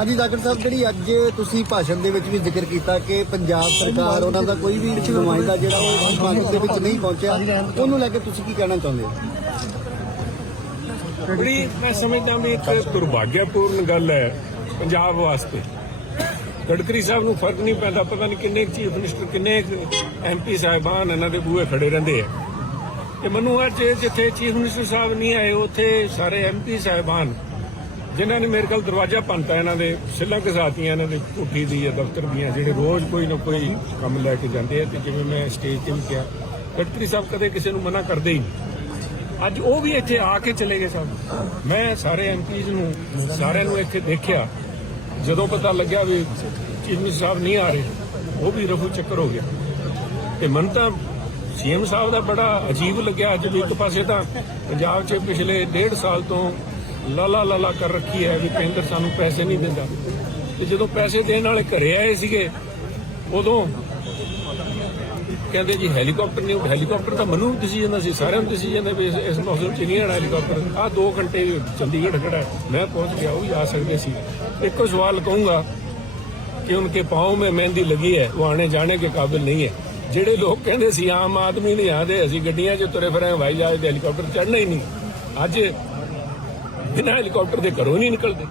ਹਾਂਜੀ ਜਾਗਰ ਸਾਹਿਬ, ਜਿਹੜੀ ਅੱਜ ਤੁਸੀਂ ਭਾਸ਼ਣ ਦੇ ਵਿੱਚ ਵੀ ਜ਼ਿਕਰ ਕੀਤਾ ਕਿ ਪੰਜਾਬ ਸਰਕਾਰ, ਉਹਨਾਂ ਦਾ ਕੋਈ ਵੀ ਨੁਮਾਇੰਦਾ ਜਿਹੜਾ ਉਹ ਸਮਾਗਮ ਦੇ ਵਿੱਚ ਨਹੀਂ ਪਹੁੰਚਿਆ, ਉਹਨੂੰ ਲੈ ਕੇ ਤੁਸੀਂ ਕੀ ਕਹਿਣਾ ਚਾਹੁੰਦੇ ਹੋ? ਬੜੀ ਮੈਂ ਸਮਝਦਾ ਵੀ ਇੱਕ ਦੁਰਭਾਗਿਆਪੂਰਨ ਗੱਲ ਹੈ ਪੰਜਾਬ ਵਾਸਤੇ। ਗਡਕਰੀ ਸਾਹਿਬ ਨੂੰ ਫ਼ਰਕ ਨਹੀਂ ਪੈਂਦਾ, ਪਤਾ ਨਹੀਂ ਕਿੰਨੇ ਚੀਫ ਮਿਨਿਸਟਰ, ਕਿੰਨੇ ਐਮਪੀ ਸਾਹਿਬਾਨ ਇਹਨਾਂ ਦੇ ਬੂਹੇ ਖੜੇ ਰਹਿੰਦੇ ਆ। ਤੇ ਮੈਨੂੰ ਅੱਜ ਜਿੱਥੇ ਚੀਫ ਮਿਨਿਸਟਰ ਸਾਹਿਬ ਨਹੀਂ ਆਏ, ਉੱਥੇ ਸਾਰੇ ਐਮਪੀ ਸਾਹਿਬਾਨ ਜਿਨ੍ਹਾਂ ਨੇ ਮੇਰੇ ਕੋਲ ਦਰਵਾਜ਼ਾ ਪੰਤਾ ਇਹਨਾਂ ਦੇ, ਸਿੱਲਾਂ ਘਸਾਤੀਆਂ ਇਹਨਾਂ ਦੇ ਕੋਠੀ ਦੀ ਜਾਂ ਦਫ਼ਤਰ ਦੀਆਂ, ਜਿਹੜੇ ਰੋਜ਼ ਕੋਈ ਨਾ ਕੋਈ ਕੰਮ ਲੈ ਕੇ ਜਾਂਦੇ ਆ ਤੇ ਜਿਵੇਂ ਮੈਂ ਸਟੇਜ ਤੇ ਵੀ ਕਿਹਾ ਗਡਕਰੀ ਸਾਹਿਬ ਕਦੇ ਕਿਸੇ ਨੂੰ ਮਨਾ ਕਰਦੇ ਹੀ ਨਹੀਂ। ਅੱਜ ਉਹ ਵੀ ਇੱਥੇ ਆ ਕੇ ਚਲੇ ਗਏ ਸਭ ਮੈਂ ਸਾਰੇ ਐਮਪੀਜ਼ ਨੂੰ, ਸਾਰਿਆਂ ਨੂੰ ਇੱਥੇ ਦੇਖਿਆ। ਜਦੋਂ ਪਤਾ ਲੱਗਿਆ ਵੀ ਚੀਫ ਮਿਨਿਸਟਰ ਸਾਹਿਬ ਨਹੀਂ ਆ ਰਹੇ, ਉਹ ਵੀ ਰਫੂ ਚੱਕਰ ਹੋ ਗਿਆ। ਤੇ ਮਨ ਤਾਂ ਸੀਐਮ ਸਾਹਿਬ ਦਾ ਬੜਾ ਅਜੀਬ ਲੱਗਿਆ ਅੱਜ ਵੀ ਇੱਕ ਪਾਸੇ ਤਾਂ ਪੰਜਾਬ 'ਚ ਪਿਛਲੇ ਡੇਢ ਸਾਲ ਤੋਂ ਲਾਲਾ ਲਾਲਾ ਕਰ ਰੱਖੀ ਹੈ ਵੀ ਕੇਂਦਰ ਸਾਨੂੰ ਪੈਸੇ ਨਹੀਂ ਦਿੰਦਾ ਤੇ ਜਦੋਂ ਪੈਸੇ ਦੇਣ ਵਾਲੇ ਘਰੇ ਆਏ ਸੀਗੇ ਉਦੋਂ ਕਹਿੰਦੇ ਜੀ ਹੈਲੀਕਾਪਟਰ ਨਹੀਂ ਹੈਲੀਕਾਪਟਰ ਤਾਂ ਮੈਨੂੰ ਦਿਸੀ ਜਾਂਦਾ ਸੀ ਸਾਰਿਆਂ ਨੂੰ ਦਿਸੀ ਜਾਂਦਾ ਵੀ ਇਸ ਇਸ ਮੌਸਮ 'ਚ ਨਹੀਂ ਆਣਾ ਹੈਲੀਕਾਪਟਰ ਆ 2 ਘੰਟੇ ਚੰਡੀਗੜ੍ਹ ਖੜਾ ਹੈ। ਮੈਂ ਪਹੁੰਚ ਗਿਆ ਉਹ ਵੀ ਆ ਸਕਦੇ ਸੀ ਇੱਕੋ ਸਵਾਲ ਕਹੂੰਗਾ कि उनके पाँव में मेहंदी लगी है वो आने जाने के काबिल नहीं है ਜਿਹੜੇ ਲੋਕ ਕਹਿੰਦੇ ਸੀ ਆਮ ਆਦਮੀ ਨਹੀਂ ਆਦੇ ਅਸੀਂ ਗੱਡੀਆਂ 'ਚ ਤੁਰੇ ਫਿਰਾਂ ਹਵਾਈ ਜਹਾਜ਼ ਤੇ ਹੈਲੀਕਾਪਟਰ ਚੜ੍ਹਨਾ ਹੀ ਨਹੀਂ ਅੱਜ ਬਿਨਾਂ ਹੈਲੀਕਾਪਟਰ ਦੇ ਘਰੋਂ ਨਹੀਂ ਨਿਕਲਦੇ।